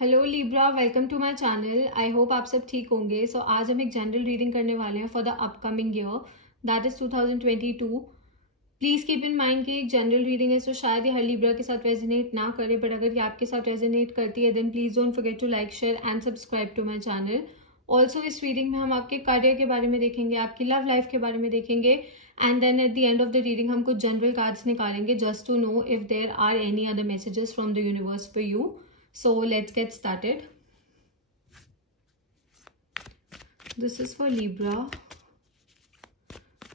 Hello Libra, welcome to my channel. I hope आप सब ठीक होंगे। आज हम एक जनरल रीडिंग करने वाले हैं for the upcoming year, that is 2022। Please keep in mind कि एक जनरल रीडिंग है, सो शायद ये हर लिब्रा के साथ रेजोनेट ना करे, बट अगर ये आपके साथ रेजोनेट करती है then please don't forget to like, share and subscribe to my channel. Also इस रीडिंग में हम आपके करियर के बारे में देखेंगे, आपकी लव लाइफ के बारे में देखेंगे, and then at the end of the reading हम कुछ जनरल कार्ड्स निकालेंगे just to know if there are any other messages from the universe for you. So let's get started. This is for Libra.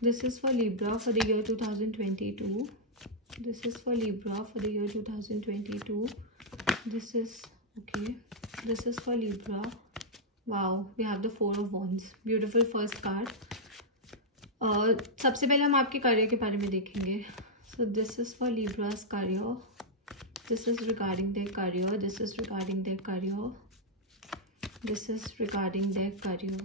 This is for Libra for the year 2022. This is for Libra for the year 2022. This is okay. This is for Libra. Wow, we have the Four of Wands. Beautiful first card. सबसे पहले हम आपके career के बारे में देखेंगे. So this is for Libra's career. This is regarding their career. This is regarding their career. This is regarding their career.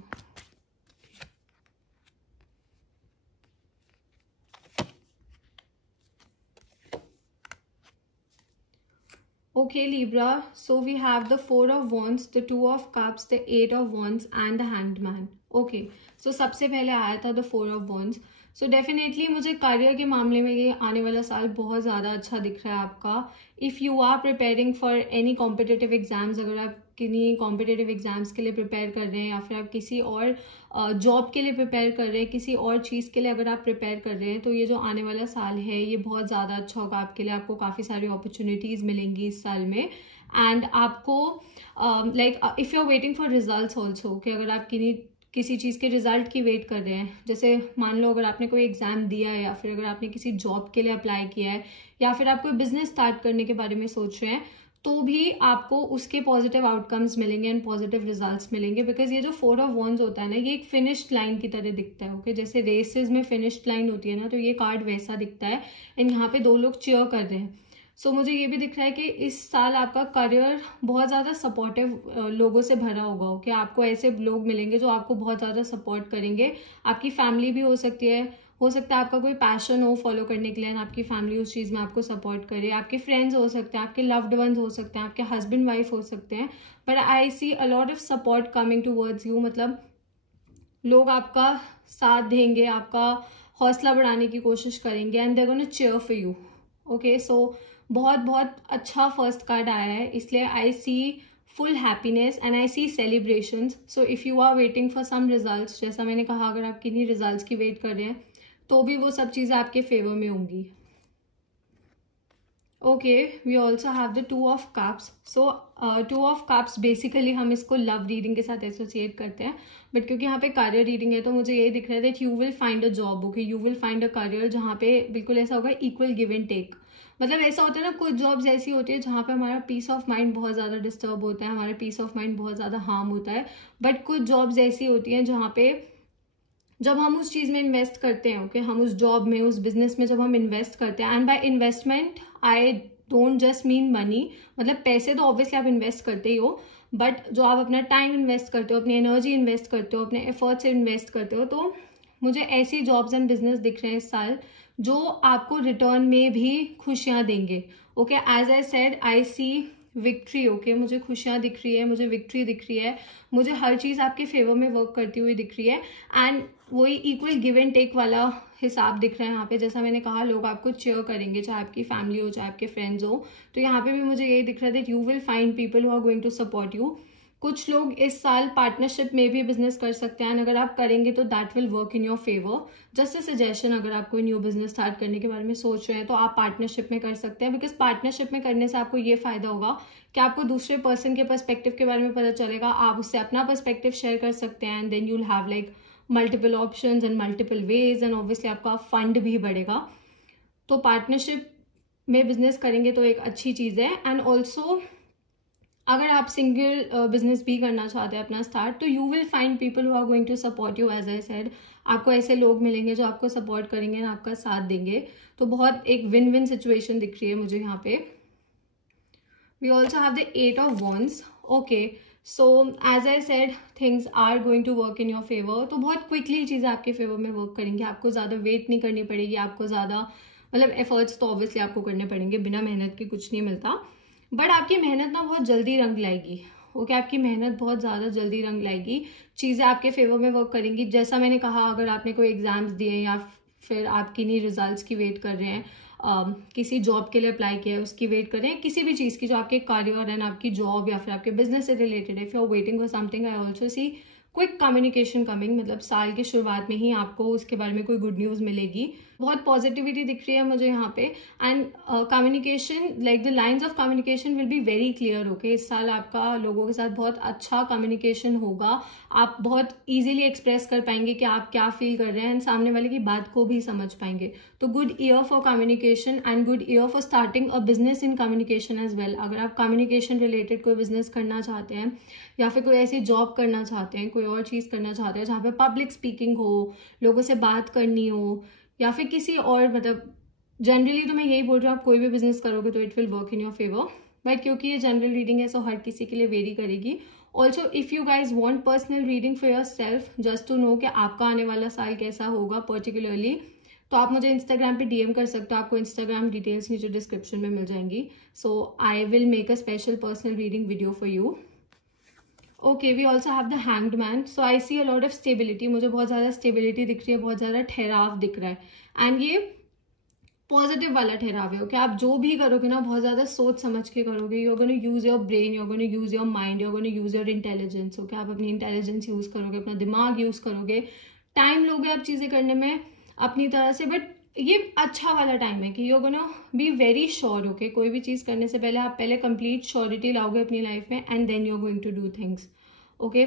Okay, Libra. So we have the Four of Wands, the Two of Cups, the Eight of Wands, and the Hanged Man. Okay. So सबसे पहले आया था the Four of Wands. So definitely मुझे career के मामले में ये आने वाला साल बहुत ज़्यादा अच्छा दिख रहा है आपका. If you are preparing for any competitive exams, अगर आप किन्हीं कॉम्पिटिटिव एग्जाम्स के लिए प्रिपेयर कर रहे हैं या फिर आप किसी और जॉब के लिए प्रिपेयर कर रहे हैं, किसी और चीज़ के लिए अगर आप प्रिपेयर कर रहे हैं, तो ये जो आने वाला साल है ये बहुत ज़्यादा अच्छा होगा आपके लिए. आपको काफ़ी सारी अपॉर्चुनिटीज़ मिलेंगी इस साल में. एंड आपको like if you are waiting for results also, कि अगर आप किसी चीज़ के रिजल्ट की वेट कर रहे हैं, जैसे मान लो अगर आपने कोई एग्जाम दिया है या फिर अगर आपने किसी जॉब के लिए अप्लाई किया है या फिर आप कोई बिजनेस स्टार्ट करने के बारे में सोच रहे हैं, तो भी आपको उसके पॉजिटिव आउटकम्स मिलेंगे एंड पॉजिटिव रिजल्ट्स मिलेंगे. बिकॉज ये जो फोर ऑफ वॉन्ड्स होता है ना, ये एक फिनिश्ड लाइन की तरह दिखता है. ओके, जैसे रेसेस में फिनिश्ड लाइन होती है ना, तो ये कार्ड वैसा दिखता है. एंड यहाँ पे दो लोग चीयर कर रहे हैं. सो मुझे ये भी दिख रहा है कि इस साल आपका करियर बहुत ज़्यादा सपोर्टिव लोगों से भरा होगा. ओके, आपको ऐसे लोग मिलेंगे जो आपको बहुत ज़्यादा सपोर्ट करेंगे. आपकी फैमिली भी हो सकती है, हो सकता है आपका कोई पैशन हो फॉलो करने के लिए, आपकी फैमिली उस चीज़ में आपको सपोर्ट करे. आपके फ्रेंड्स हो सकते हैं, आपके लव्ड वंस हो सकते हैं, आपके हस्बैंड वाइफ हो सकते हैं. But I see a lot of support coming towards you. मतलब लोग आपका साथ देंगे, आपका हौसला बढ़ाने की कोशिश करेंगे, and they gonna cheer for you. Okay, so बहुत बहुत अच्छा फर्स्ट कार्ड आया है, इसलिए I see full happiness and I see celebrations. So if you are waiting for some results, जैसा मैंने कहा, अगर आप किन्हीं रिजल्ट्स की वेट कर रहे हैं तो भी वो सब चीज़ें आपके फेवर में होंगी. Okay, we also have the two of cups. So two of cups basically हम इसको लव रीडिंग के साथ एसोसिएट करते हैं, बट क्योंकि यहाँ पे करियर रीडिंग है तो मुझे ये दिख रहा है that you will find a job. Okay, you will find a career जहाँ पे बिल्कुल ऐसा होगा इक्वल गिव एंड टेक. मतलब ऐसा होता है ना, कुछ जॉब्स ऐसी होती है जहाँ पे हमारा पीस ऑफ माइंड बहुत ज़्यादा डिस्टर्ब होता है, हमारा पीस ऑफ माइंड बहुत ज़्यादा हार्म होता है. बट कुछ जॉब्स ऐसी होती हैं जहाँ पे जब हम उस चीज़ में इन्वेस्ट करते हैं, ओके, हम उस जॉब में, उस बिजनेस में जब हम इन्वेस्ट करते हैं, and by investment I don't just mean money, मतलब पैसे तो ऑब्वियसली आप इन्वेस्ट करते ही हो, बट जो आप अपना टाइम इन्वेस्ट करते हो, अपनी एनर्जी इन्वेस्ट करते हो, अपने एफर्ट्स इन्वेस्ट करते हो, तो मुझे ऐसी जॉब्स एंड बिजनेस दिख रहे हैं इस साल जो आपको रिटर्न में भी खुशियां देंगे. Okay, as I said, I see victory. Okay, मुझे खुशियां दिख रही है, मुझे विक्ट्री दिख रही है, मुझे हर चीज़ आपके फेवर में वर्क करती हुई दिख रही है. एंड वही इक्वल गिव एंड टेक वाला हिसाब दिख रहा है यहाँ पे. जैसा मैंने कहा, लोग आपको चीयर करेंगे, चाहे आपकी फैमिली हो, चाहे आपके फ्रेंड्स हो. तो यहाँ पे भी मुझे यही दिख रहा है that you will find people who are going to support you. कुछ लोग इस साल पार्टनरशिप में भी बिजनेस कर सकते हैं, अगर आप करेंगे तो that will work in your favour. Just a suggestion, अगर आप कोई न्यू बिजनेस स्टार्ट करने के बारे में सोच रहे हैं तो आप पार्टनरशिप में कर सकते हैं. बिकॉज पार्टनरशिप में करने से आपको ये फायदा होगा कि आपको दूसरे पर्सन के पर्सपेक्टिव के बारे में पता चलेगा, आप उससे अपना पर्सपेक्टिव शेयर कर सकते हैं, and then you will have like multiple options and multiple ways, and obviously आपका फंड भी बढ़ेगा. तो पार्टनरशिप में बिजनेस करेंगे तो एक अच्छी चीज़ है. एंड ऑल्सो अगर आप सिंगल बिजनेस भी करना चाहते हैं अपना स्टार्ट, तो you will find people who are going to support you. As I said, आपको ऐसे लोग मिलेंगे जो आपको सपोर्ट करेंगे एंड आपका साथ देंगे. तो बहुत एक विन विन सिचुएशन दिख रही है मुझे यहाँ पे. We also have the eight of wands. Okay, so as I said, things are going to work in your favour. तो बहुत क्विकली चीज़ें आपके फेवर में वर्क करेंगी, आपको ज़्यादा वेट नहीं करनी पड़ेगी, आपको ज़्यादा मतलब एफर्ट्स तो ऑब्वियसली आपको करने पड़ेंगे, बिना मेहनत के कुछ नहीं मिलता. बट आपकी मेहनत ना बहुत जल्दी रंग लाएगी। ओके, आपकी मेहनत बहुत ज़्यादा जल्दी रंग लाएगी, चीज़ें आपके फेवर में वर्क करेंगी। जैसा मैंने कहा, अगर आपने कोई एग्जाम्स दिए या फिर आप किन्हीं रिजल्ट्स की वेट कर रहे हैं, किसी जॉब के लिए अप्लाई किया है उसकी वेट कर रहे हैं, किसी भी चीज़ की जो आपके करियर एंड आपकी जॉब या फिर आपके बिजनेस से रिलेटेड है, if you are waiting for something, I also see quick communication coming. मतलब साल के शुरुआत में ही आपको उसके बारे में कोई गुड न्यूज़ मिलेगी। बहुत पॉजिटिविटी दिख रही है मुझे यहाँ पे। And communication, like the lines of communication will be very clear. Okay, इस साल आपका लोगों के साथ बहुत अच्छा कम्युनिकेशन होगा। आप बहुत इजीली एक्सप्रेस कर पाएंगे कि आप क्या फील कर रहे हैं एंड सामने वाले की बात को भी समझ पाएंगे। तो good year for communication and good year for starting a business in communication as well. अगर आप कम्युनिकेशन रिलेटेड कोई बिजनेस करना चाहते हैं या फिर कोई ऐसी जॉब करना चाहते हैं, कोई और चीज़ करना चाहते हैं जहाँ पे पब्लिक स्पीकिंग हो, लोगों से बात करनी हो, या फिर किसी और, मतलब जनरली तो मैं यही बोल रही हूँ, आप कोई भी बिजनेस करोगे तो it will work in your favour. But क्योंकि ये जनरल रीडिंग है सो हर किसी के लिए वेरी करेगी। Also if you guys want personal reading for yourself, just to know कि आपका आने वाला साल कैसा होगा पर्टिकुलरली, तो आप मुझे इंस्टाग्राम पे डीएम कर सकते हो। आपको इंस्टाग्राम डिटेल्स नीचे डिस्क्रिप्शन में मिल जाएंगी। So I will make a special personal reading video for you. Okay, we also have the hanged man. So I see a lot of stability, मुझे बहुत ज़्यादा स्टेबिलिटी दिख रही है, बहुत ज़्यादा ठहराव दिख रहा है। एंड ये पॉजिटिव वाला ठहराव है। ओके, आप जो भी करोगे ना बहुत ज़्यादा सोच समझ के करोगे। You are gonna use your brain, you are gonna use your mind, you are gonna use your intelligence. Okay, आप अपनी इंटेलिजेंस यूज करोगे, अपना दिमाग यूज करोगे, टाइम लोगे आप चीज़ें करने में अपनी तरह से। बट ये अच्छा वाला टाइम है कि you are gonna be very sure. Okay, कोई भी चीज़ करने से पहले आप पहले कंप्लीट श्योरिटी लाओगे अपनी लाइफ में and then you are going to do things. Okay,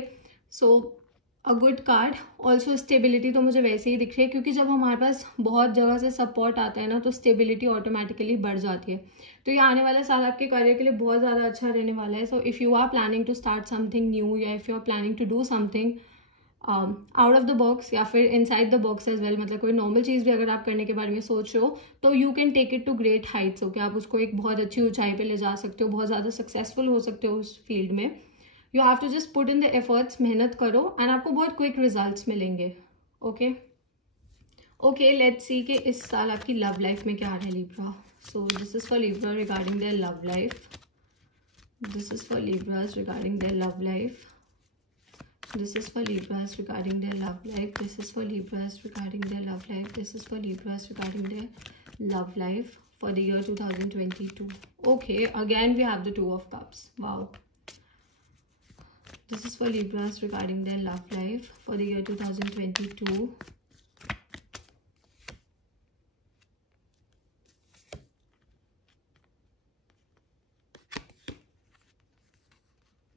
so a good card. Also stability तो मुझे वैसे ही दिख रही है, क्योंकि जब हमारे पास बहुत जगह से सपोर्ट आता है ना तो स्टेबिलिटी ऑटोमेटिकली बढ़ जाती है। तो ये आने वाला साल आपके करियर के लिए बहुत ज़्यादा अच्छा रहने वाला है। So if you are planning to start something new, या if you are planning to do something out of the box या फिर inside the box as well, मतलब कोई नॉर्मल चीज़ भी अगर आप करने के बारे में सोच रहे हो तो you can take it to great heights. Okay, आप उसको एक बहुत अच्छी ऊंचाई पे ले जा सकते हो, बहुत ज़्यादा सक्सेसफुल हो सकते हो उस फील्ड में। You have to just put in the efforts, मेहनत करो एंड आपको बहुत क्विक रिजल्ट्स मिलेंगे। ओके ओके, लेट्स सी कि इस साल आपकी लव लाइफ में क्या आ रहा है Libra. So this is for Libra regarding their love life. This is for Libras regarding their love life. This is for Libras regarding their love life. This is for Libras regarding their love life. This is for Libras regarding their love life for the year 2022. Okay, again we have the Two of Cups. Wow. This is for Libras regarding their love life for the year 2022.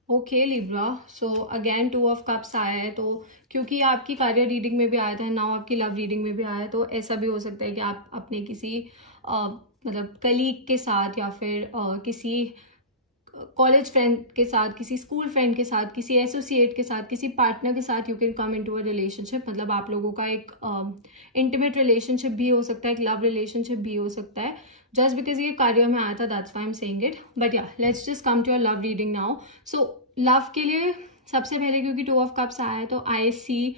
Okay Libra, so again to of cups आया है। तो क्योंकि आपकी career reading में भी आया था, now आपकी लव रीडिंग में भी आया है, तो ऐसा भी हो सकता है कि आप अपने किसी मतलब कलीग के साथ या फिर किसी कॉलेज फ्रेंड के साथ, किसी स्कूल फ्रेंड के साथ, किसी एसोसिएट के साथ, किसी पार्टनर के साथ you can come into a relationship. मतलब आप लोगों का एक इंटीमेट रिलेशनशिप भी हो सकता है, एक लव रिलेशनशिप भी हो सकता है। जस्ट बिकॉज ये कार्य में आया था, that's why I am saying it. But yeah, let's just come to your love reading now. So love के लिए सबसे पहले क्योंकि टू ऑफ कप्स आया है तो I see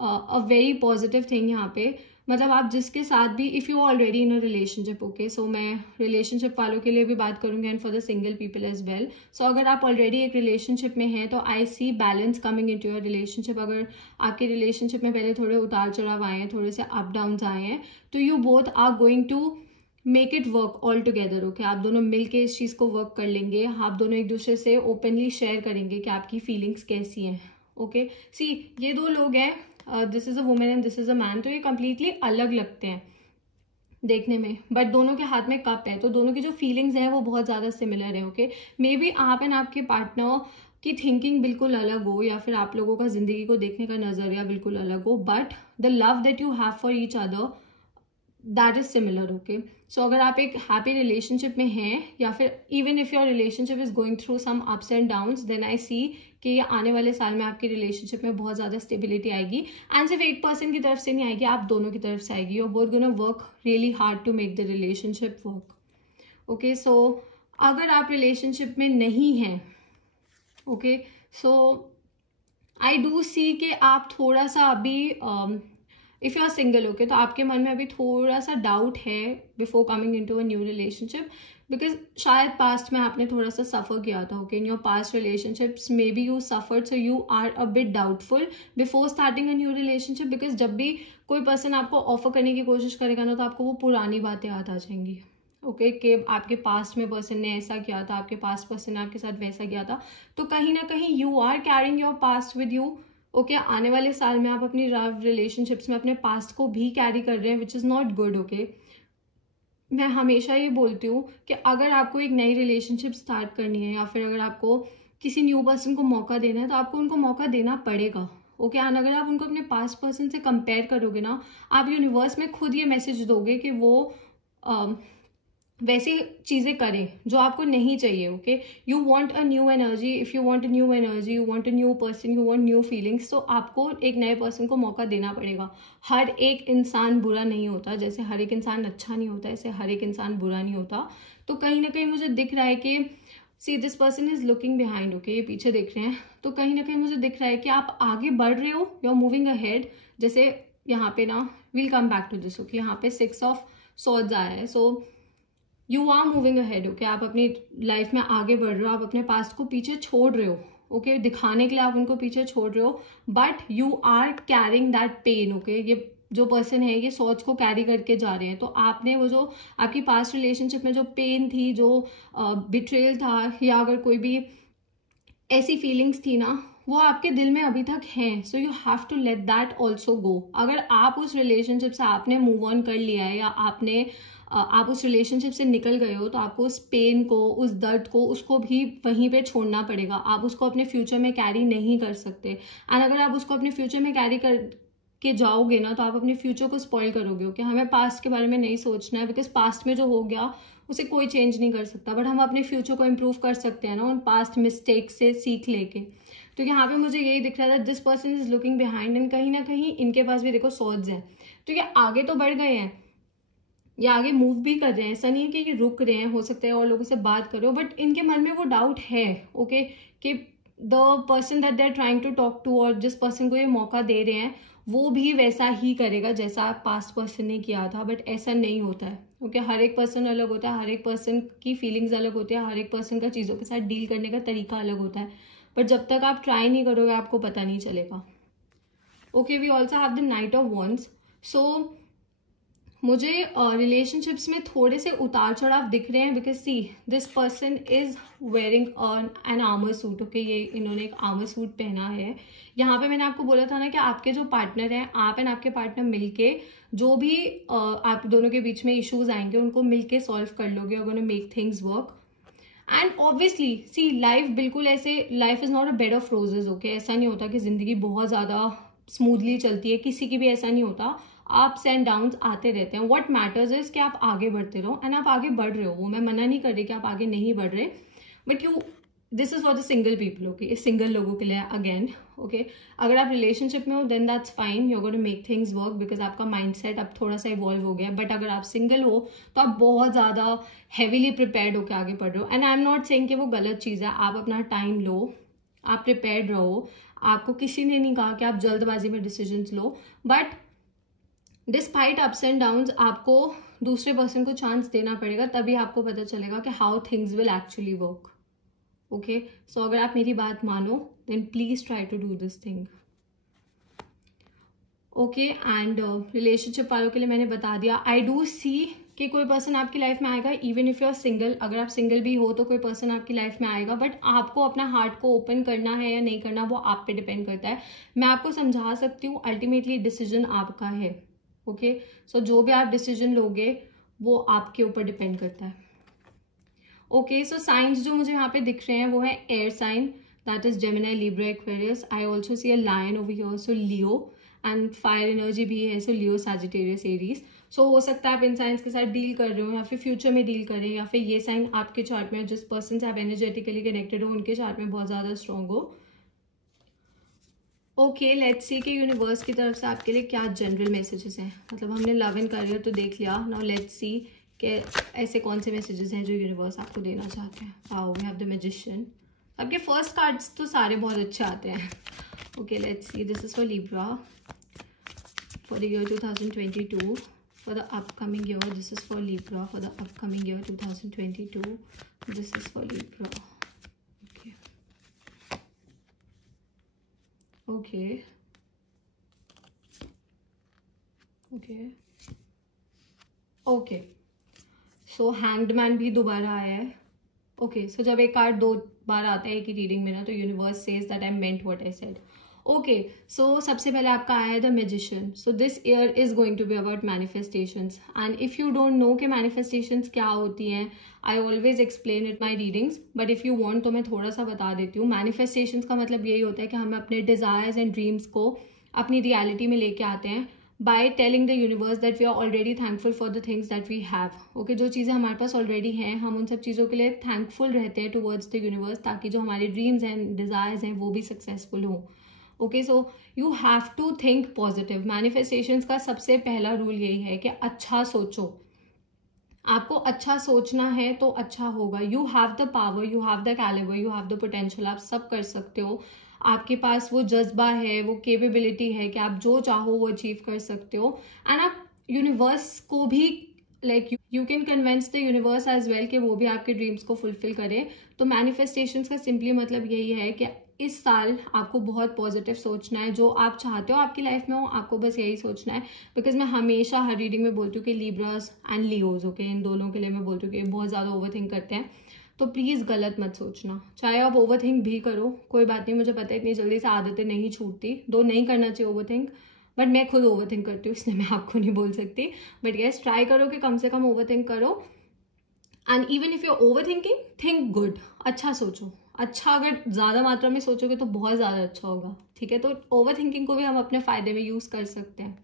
a very positive thing यहाँ पे। मतलब आप जिसके साथ भी, if you already in a relationship, okay, so मैं रिलेशनशिप वालों के लिए भी बात करूंगी and for the single people as well. So अगर आप ऑलरेडी एक रिलेशनशिप में हैं तो I see balance coming into your relationship. अगर आपके रिलेशनशिप में पहले थोड़े उतार चढ़ाव आए हैं, थोड़े से अप डाउन आए हैं, तो you both are going to make it work all together. Okay, आप दोनों मिलके इस चीज़ को वर्क कर लेंगे। आप दोनों एक दूसरे से ओपनली शेयर करेंगे कि आपकी फीलिंग्स कैसी हैं। ओके, सी ये दो लोग हैं, this is a women and this is a man, तो ये कम्प्लीटली अलग लगते हैं देखने में, बट दोनों के हाथ में कप है, तो दोनों की जो फीलिंग्स हैं वो बहुत ज़्यादा सिमिलर है। ओके, मे बी आप एंड आपके पार्टनर की थिंकिंग बिल्कुल अलग हो या फिर आप लोगों का जिंदगी को देखने का नजरिया बिल्कुल अलग हो, but the love that you have for each other that is similar. Okay, so अगर आप एक हैप्पी रिलेशनशिप में हैं या फिर even if your relationship is going through some ups and downs, then I see कि ये आने वाले साल में आपकी रिलेशनशिप में बहुत ज़्यादा स्टेबिलिटी आएगी। एंड सिर्फ एक पर्सन की तरफ से नहीं आएगी, आप दोनों की तरफ से आएगी। You are both gonna work really hard to make the relationship work. Okay, so अगर आप रिलेशनशिप में नहीं हैं, okay, so I do see कि आप थोड़ा सा अभी if you are single, okay, तो आपके मन में अभी थोड़ा सा डाउट है before coming into a new relationship. Because शायद पास्ट में आपने थोड़ा सा सफ़र किया था, okay, in your past relationships maybe you suffered, so you are a bit doubtful before starting a new relationship. Because जब भी कोई पर्सन आपको ऑफर करने की कोशिश करेगा ना, तो आपको वो पुरानी बातें याद आ जाएंगी, ओके, कि आपके पास्ट में पर्सन ने ऐसा किया था, आपके पास्ट पर्सन ने आपके साथ वैसा किया था। तो कहीं ना कहीं you are carrying your past with you, okay. आने वाले साल में आप अपनी रिलेशनशिप्स में अपने पास्ट को भी कैरी कर रहे हैं, which is not good, okay. मैं हमेशा ये बोलती हूँ कि अगर आपको एक नई रिलेशनशिप स्टार्ट करनी है या फिर अगर आपको किसी न्यू पर्सन को मौका देना है, तो आपको उनको मौका देना पड़ेगा, ओके। एंड अगर आप उनको अपने पास्ट पर्सन से कंपेयर करोगे ना, आप यूनिवर्स में खुद ये मैसेज दोगे कि वो वैसी चीज़ें करें जो आपको नहीं चाहिए, okay. You want a new energy, if you want a new energy, you want a new person, you want new feelings, तो आपको एक नए पर्सन को मौका देना पड़ेगा। हर एक इंसान बुरा नहीं होता, जैसे हर एक इंसान अच्छा नहीं होता, ऐसे हर एक इंसान बुरा नहीं होता। तो कहीं ना कहीं मुझे दिख रहा है कि see this person is looking behind, okay, ये पीछे देख रहे हैं, तो कहीं ना कहीं मुझे दिख रहा है कि आप आगे बढ़ रहे हो, यू आर मूविंग अहेड। जैसे यहाँ पे ना, will come back to this, okay, यहाँ पे 6 ऑफ सॉर्ड्स आया है, so you are moving ahead, okay. आप अपनी लाइफ में आगे बढ़ रहे हो, आप अपने पास्ट को पीछे छोड़ रहे हो, ओके, दिखाने के लिए आप उनको पीछे छोड़ रहे हो, but you are carrying that pain, okay. ये जो पर्सन है ये सोच को कैरी करके जा रहे हैं, तो आपने वो जो आपकी पास्ट रिलेशनशिप में जो पेन थी, जो बिट्रेयल था, या अगर कोई भी ऐसी फीलिंग्स थी ना, वो आपके दिल में अभी तक हैं, so you have to let that also go. अगर आप उस रिलेशनशिप से आपने मूव ऑन कर लिया है, या आप उस रिलेशनशिप से निकल गए हो, तो आपको उस पेन को, उस दर्द को, उसको भी वहीं पे छोड़ना पड़ेगा। आप उसको अपने फ्यूचर में कैरी नहीं कर सकते, एंड अगर आप उसको अपने फ्यूचर में कैरी कर के जाओगे ना, तो आप अपने फ्यूचर को स्पॉइल करोगे, ओके। हमें पास्ट के बारे में नहीं सोचना है, बिकॉज पास्ट में जो हो गया उसे कोई चेंज नहीं कर सकता, बट हम अपने फ्यूचर को इम्प्रूव कर सकते हैं ना, उन पास्ट मिस्टेक से सीख लेके। तो यहाँ पे मुझे यही दिख रहा था, this person is looking behind, and कहीं ना कहीं इनके पास भी देखो सॉर्ड्स हैं, तो ये आगे तो बढ़ गए हैं, ये आगे मूव भी कर रहे हैं, ऐसा नहीं है कि ये रुक रहे हैं, हो सकता है और लोगों से बात करो, बट इनके मन में वो डाउट है, okay, that the person that they are trying to talk to, और जिस पर्सन को ये मौका दे रहे हैं वो भी वैसा ही करेगा जैसा पास्ट पर्सन ने किया था, बट ऐसा नहीं होता है, ओके। हर एक पर्सन अलग होता है, हर एक पर्सन की फीलिंग्स अलग होती है, हर एक पर्सन का चीज़ों के साथ डील करने का तरीका अलग होता है, बट जब तक आप ट्राई नहीं करोगे आपको पता नहीं चलेगा, okay. We also have the knight of wands. So मुझे रिलेशनशिप्स में थोड़े से उतार चढ़ाव दिख रहे हैं, because see this person is wearing N armour suit, okay. ये इन्होंने एक आर्मर सूट पहना है। यहाँ पे मैंने आपको बोला था ना कि आपके जो पार्टनर हैं, आप एंड आपके पार्टनर मिलके जो भी आप दोनों के बीच में इश्यूज आएंगे उनको मिलके सॉल्व कर लोगे, और make things work. And obviously see life बिल्कुल ऐसे, life is not a bed of roses, okay. ऐसा नहीं होता कि जिंदगी बहुत ज्यादा स्मूथली चलती है, किसी की भी ऐसा नहीं होता, अप्स एंड डाउन्स आते रहते हैं। व्हाट मैटर्स इज कि आप आगे बढ़ते रहो, एंड आप आगे बढ़ रहे हो, वो मैं मना नहीं कर रही कि आप आगे नहीं बढ़ रहे, but you, this is for the single people, okay, single लोगों के लिए अगेन, ओके। अगर आप रिलेशनशिप में हो then that's fine, you are going to make things work, because आपका माइंडसेट अब थोड़ा सा इवॉल्व हो गया, बट अगर आप सिंगल हो तो आप बहुत ज़्यादा हैवीली प्रिपेयर्ड होकर आगे बढ़ रहे हो, and I am not saying कि वो गलत चीज़ है, आप अपना टाइम लो, आप प्रिपेयर्ड रहो, आपको किसी ने नहीं कहा कि आप जल्दबाजी में decisions low, but despite ups and downs आपको दूसरे पर्सन को चांस देना पड़ेगा, तभी आपको पता चलेगा कि how things will actually work, okay. So अगर आप मेरी बात मानो then please try to do this thing, okay. And relationship वालों के लिए मैंने बता दिया, आई डू सी कि कोई पर्सन आपकी लाइफ में आएगा, even if you are single, अगर आप सिंगल भी हो तो कोई पर्सन आपकी लाइफ में आएगा, बट आपको अपना हार्ट को ओपन करना है या नहीं करना वो आप पे डिपेंड करता है। मैं आपको समझा सकती हूँ, अल्टीमेटली डिसीजन आपका है, ओके। सो जो भी आप डिसीजन लोगे वो आपके ऊपर डिपेंड करता है, ओके। सो साइंस जो मुझे यहाँ पे दिख रहे हैं वो है air sign, that is Gemini, Libra, Aquarius. I also see a lion over here, so Leo, and fire energy भी है, सो लियो, सैजिटेरियस, एरीज। सो हो सकता है आप इन साइंस के साथ डील कर रहे हो, या फिर फ्यूचर में डील करें, या फिर ये साइन आपके चार्ट में जिस पर्सन से आप एनर्जेटिकली कनेक्टेड हो उनके चार्ट में बहुत ज्यादा स्ट्रॉन्ग हो, ओके। लेट्स सी कि यूनिवर्स की तरफ से आपके लिए क्या जनरल मैसेजेस हैं। मतलब हमने लव एंड करियर तो देख लिया, नाउ लेट्स सी कि ऐसे कौन से मैसेजेस हैं जो यूनिवर्स आपको देना चाहते हैं। Wow, we have the magician. आपके फर्स्ट कार्ड्स तो सारे बहुत अच्छे आते हैं, okay. Let's see, this is for Libra for the year 2022, for the upcoming year. This is for Libra for the upcoming year 2022. This is for Libra. Okay. Okay. Okay. Okay, so hanged man भी दोबारा आया है. Okay, सो जब एक card 2 बार आता है एक ही reading में ना, तो universe says that I meant what I said. Okay, so सबसे पहले आपका आया है the magician. So this year is going to be about manifestations. And if you don't know कि मैनिफेस्टेशंस क्या होती हैं, I always explain it my readings, but if you want तो मैं थोड़ा सा बता देती हूँ. मैनिफेस्टेशंस का मतलब यही होता है कि हमें अपने डिजायर्स एंड ड्रीम्स को अपनी रियलिटी में लेके आते हैं by telling the universe that we are already thankful for the things that we have. Okay, जो चीज़ें हमारे पास ऑलरेडी हैं, हम उन सब चीज़ों के लिए थैंकफुल रहते हैं towards the universe, ताकि जो हमारे ड्रीम्स एंड डिजायर्स हैं वो भी सक्सेसफुल हो. Okay, so you have to think positive. Manifestations का सबसे पहला रूल यही है कि अच्छा सोचो. आपको अच्छा सोचना है तो अच्छा होगा. You have the power, you have the calibre, you have the potential. आप सब कर सकते हो. आपके पास वो जज्बा है, वो कैपेबिलिटी है कि आप जो चाहो वो अचीव कर सकते हो. एंड आप यूनिवर्स को भी like you can convince the universe as well कि वो भी आपके ड्रीम्स को फुलफिल करे. तो मैनिफेस्टेशंस का सिंपली मतलब यही है कि इस साल आपको बहुत पॉजिटिव सोचना है. जो आप चाहते हो आपकी लाइफ में हो, आपको बस यही सोचना है. बिकॉज मैं हमेशा हर रीडिंग में बोलती हूँ कि लिब्रास एंड लियोज, ओके, इन दोनों के लिए मैं बोलती हूँ कि बहुत ज़्यादा ओवरथिंक करते हैं. तो प्लीज़ गलत मत सोचना. चाहे आप ओवरथिंक भी करो, कोई बात नहीं. मुझे पता है इतनी जल्दी से आदतें नहीं छूटती, दो नहीं करना चाहिए ओवरथिंक, बट मैं खुद ओवरथिंक करती हूँ, इसलिए मैं आपको नहीं बोल सकती. बट यस, ट्राई करो कि कम से कम ओवरथिंक करो. And even if you are overthinking, think good. अच्छा सोचो. अच्छा अगर ज़्यादा मात्रा में सोचोगे तो बहुत ज़्यादा अच्छा होगा. ठीक है, तो ओवरथिंकिंग को भी हम अपने फ़ायदे में यूज़ कर सकते हैं.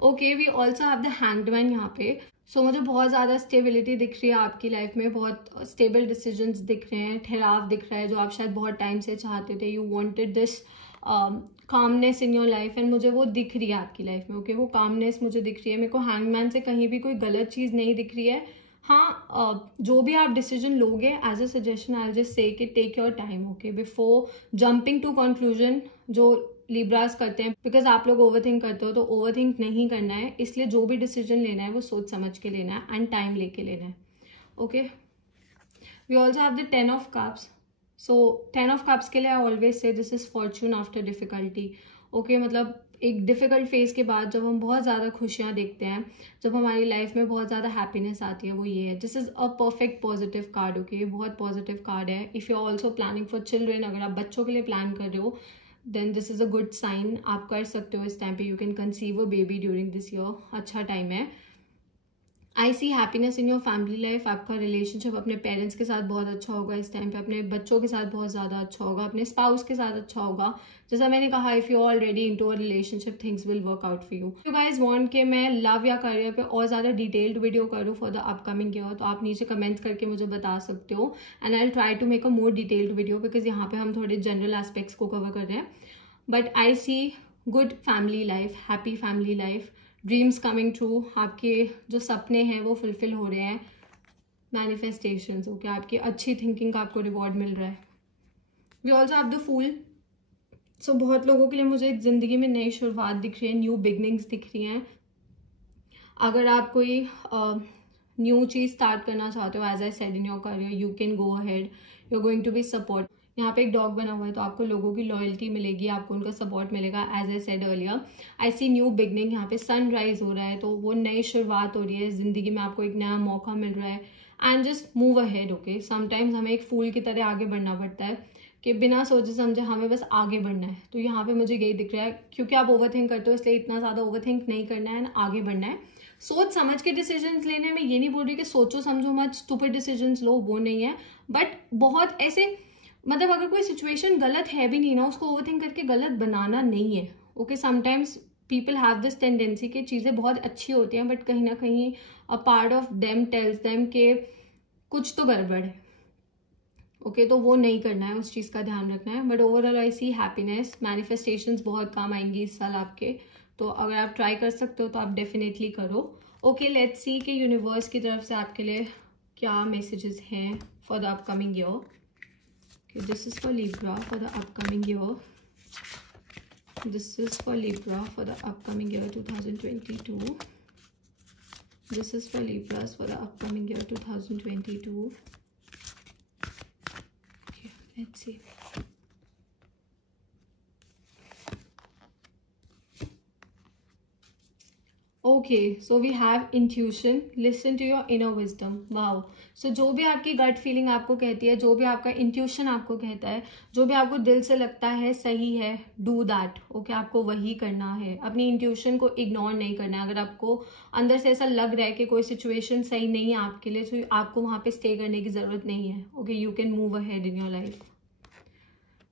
Okay, we also have the hanged man यहाँ पे. सो मुझे बहुत ज़्यादा स्टेबिलिटी दिख रही है आपकी लाइफ में. बहुत स्टेबल डिसीजंस दिख रहे हैं, ठहराव दिख रहा है, जो आप शायद बहुत टाइम से चाहते थे. You wanted this calmness in your life, and मुझे वो दिख रही है आपकी लाइफ में. ओके, वो कामनेस मुझे दिख रही है. मेरे को हैंगमैन से कहीं भी कोई गलत चीज़ नहीं दिख रही है. हाँ, जो भी आप डिसीजन लोगे, as a suggestion I just say कि take your time, okay, before jumping to conclusion जो लिब्रास करते हैं. बिकॉज आप लोग ओवरथिंक करते हो, तो ओवरथिंक नहीं करना है. इसलिए जो भी डिसीजन लेना है वो सोच समझ के लेना है एंड टाइम लेके लेना है. Okay, we also have the 10 of cups. So 10 of cups के लिए I always say this is fortune after difficulty. Okay, मतलब एक डिफिकल्ट फेज के बाद जब हम बहुत ज़्यादा खुशियाँ देखते हैं, जब हमारी लाइफ में बहुत ज़्यादा हैप्पीनेस आती है, वो ये है. This is a perfect positive card. Okay, बहुत पॉजिटिव कार्ड है. If you are also planning for children, अगर आप बच्चों के लिए प्लान कर रहे हो, then this is a good sign. आप कर सकते हो इस टाइम पे. You can conceive a baby during this year. अच्छा टाइम है. I see happiness in your family life. आपका रिलेशनशिप अपने पेरेंट्स के साथ बहुत अच्छा होगा इस टाइम पे. अपने बच्चों के साथ बहुत ज़्यादा अच्छा होगा. अपने स्पाउस के साथ अच्छा होगा. जैसा मैंने कहा, if you already into a relationship, things will work out for you. You guys want कि मैं लव या करियर पे और ज़्यादा डिटेल्ड वीडियो करूँ फॉर द अपकमिंग ईयर, तो आप नीचे कमेंट्स करके मुझे बता सकते हो. And I will try to make a more detailed video, because यहाँ पे हम थोड़े जनरल एस्पेक्ट्स को कवर कर रहे हैं. But I see good family life, happy family life, dreams coming true. आपके जो सपने हैं वो फुलफिल हो रहे हैं. मैनिफेस्टेशंस, ओके, आपकी अच्छी थिंकिंग का आपको रिवॉर्ड मिल रहा है. We also have the fool. So बहुत लोगों के लिए मुझे जिंदगी में नई शुरुआत दिख रही है, न्यू बिगनिंग्स दिख रही हैं. अगर आप कोई न्यू चीज़ स्टार्ट करना चाहते हो, as I said in your career, you can go ahead. You are going to be support. यहाँ पे एक डॉग बना हुआ है, तो आपको लोगों की लॉयल्टी मिलेगी, आपको उनका सपोर्ट मिलेगा. As I said earlier, I see new beginning. यहाँ पे सनराइज हो रहा है, तो वो नई शुरुआत हो रही है जिंदगी में. आपको एक नया मौका मिल रहा है. And just move ahead. Okay, sometimes हमें एक फूल की तरह आगे बढ़ना पड़ता है कि बिना सोचे समझे हमें बस आगे बढ़ना है. तो यहाँ पे मुझे यही दिख रहा है, क्योंकि आप ओवरथिंक करते हो, इसलिए इतना ज़्यादा ओवरथिंक नहीं करना है, आगे बढ़ना है. सोच समझ के डिसीजंस लेने में, ये नहीं बोल रही कि सोचो समझो मत, स्टूपिड डिसीजंस लो, वो नहीं है. बट बहुत ऐसे, मतलब अगर कोई सिचुएशन गलत है भी नहीं ना, उसको ओवरथिंक करके गलत बनाना नहीं है. Okay, sometimes people have this tendency कि चीज़ें बहुत अच्छी होती हैं, बट कहीं ना कहीं a part of them tells them के कुछ तो गड़बड़ है. ओके, तो वो नहीं करना है, उस चीज़ का ध्यान रखना है. But overall I see happiness. Manifestations बहुत काम आएंगी इस साल आपके. तो अगर आप ट्राई कर सकते हो तो आप डेफिनेटली करो. ओके, लेट्स सी कि यूनिवर्स की तरफ से आपके लिए क्या मैसेजेस हैं for the upcoming year. This is for Libra for the upcoming year. This is for Libra for the upcoming year 2022. This is for Libras for the upcoming year 2022. Okay, let's see. Okay, so we have intuition. Listen to your inner wisdom. Wow. So जो भी आपकी gut feeling आपको कहती है, जो भी आपका intuition आपको कहता है, जो भी आपको दिल से लगता है सही है, डू दैट. ओके, आपको वही करना है. अपनी इंट्यूशन को इग्नोर नहीं करना है. अगर आपको अंदर से ऐसा लग रहा है कि कोई सिचुएशन सही नहीं है आपके लिए, तो आपको वहां पे स्टे करने की जरूरत नहीं है. Okay, you can move ahead in your life.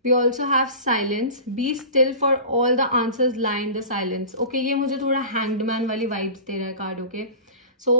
We also have silence. Be still for all the answers lie in the silence. Okay, ये मुझे थोड़ा hanged man वाली vibes दे रहा है कार्ड. ओके, सो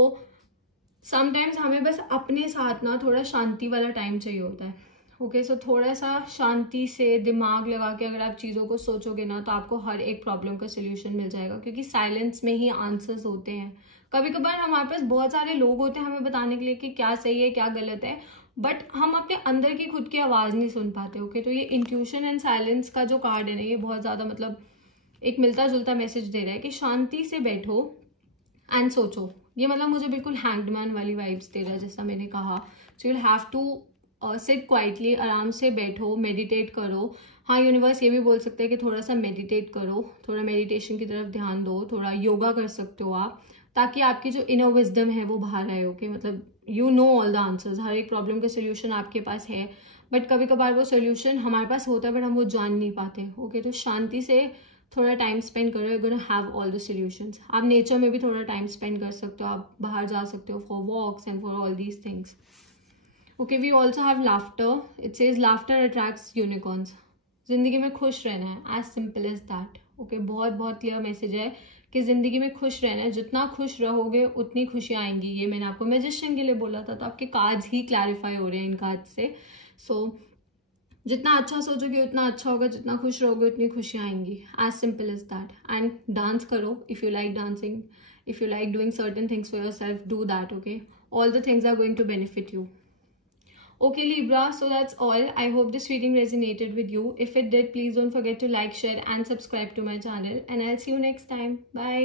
समटाइम्स हमें बस अपने साथ ना थोड़ा शांति वाला टाइम चाहिए होता है. ओके, सो थोड़ा सा शांति से दिमाग लगा के अगर आप चीज़ों को सोचोगे ना, तो आपको हर एक प्रॉब्लम का सोल्यूशन मिल जाएगा, क्योंकि साइलेंस में ही आंसर्स होते हैं. कभी कभार हमारे पास बहुत सारे लोग होते हैं हमें बताने के लिए कि क्या सही है क्या गलत है, बट हम अपने अंदर की खुद की आवाज़ नहीं सुन पाते. ओके, तो ये इंट्यूशन एंड साइलेंस का जो कार्ड है ना, ये बहुत ज़्यादा मतलब एक मिलता जुलता मैसेज दे रहा है कि शांति से बैठो एंड सोचो. ये मतलब मुझे बिल्कुल हैंग्ड मैन वाली वाइब्स दे रहा है, जैसा मैंने कहा. So you have to sit quietly, आराम से बैठो, मेडिटेट करो. हाँ, यूनिवर्स ये भी बोल सकते हैं कि थोड़ा सा मेडिटेट करो, थोड़ा मेडिटेशन की तरफ ध्यान दो, थोड़ा योगा कर सकते हो आप, ताकि आपकी जो इनर विजडम है वो बाहर आए. ओके, मतलब you know all the answers. हर एक प्रॉब्लम का सोल्यूशन आपके पास है, बट कभी कभार वो सोल्यूशन हमारे पास होता है बट हम वो जान नहीं पाते. ओके, तो शांति से थोड़ा टाइम स्पेंड करो, you gonna have all the solutions. आप नेचर में भी थोड़ा टाइम स्पेंड कर सकते हो, आप बाहर जा सकते हो for walks and for all these things. Okay, we also have laughter. It says laughter attracts unicorns. जिंदगी में खुश रहना है, as simple as that. Okay, बहुत बहुत क्लियर मैसेज है कि जिंदगी में खुश रहना है. जितना खुश रहोगे उतनी खुशियाँ आएंगी. ये मैंने आपको मैजिशियन के लिए बोला था, तो आपके कार्ड्स ही क्लैरिफाई हो रहे हैं इन कार्ड से. सो जितना अच्छा सोचोगे उतना अच्छा होगा, जितना खुश रहोगे उतनी खुशियाँ आएंगी. As simple as that. And dance करो if you like dancing, if you like doing certain things for yourself, do that. Okay, all the things are going to benefit you. Okay Libra, so that's all. I hope this reading resonated with you. If it did, please don't forget to like, share and subscribe to my channel, and I'll see you next time. Bye.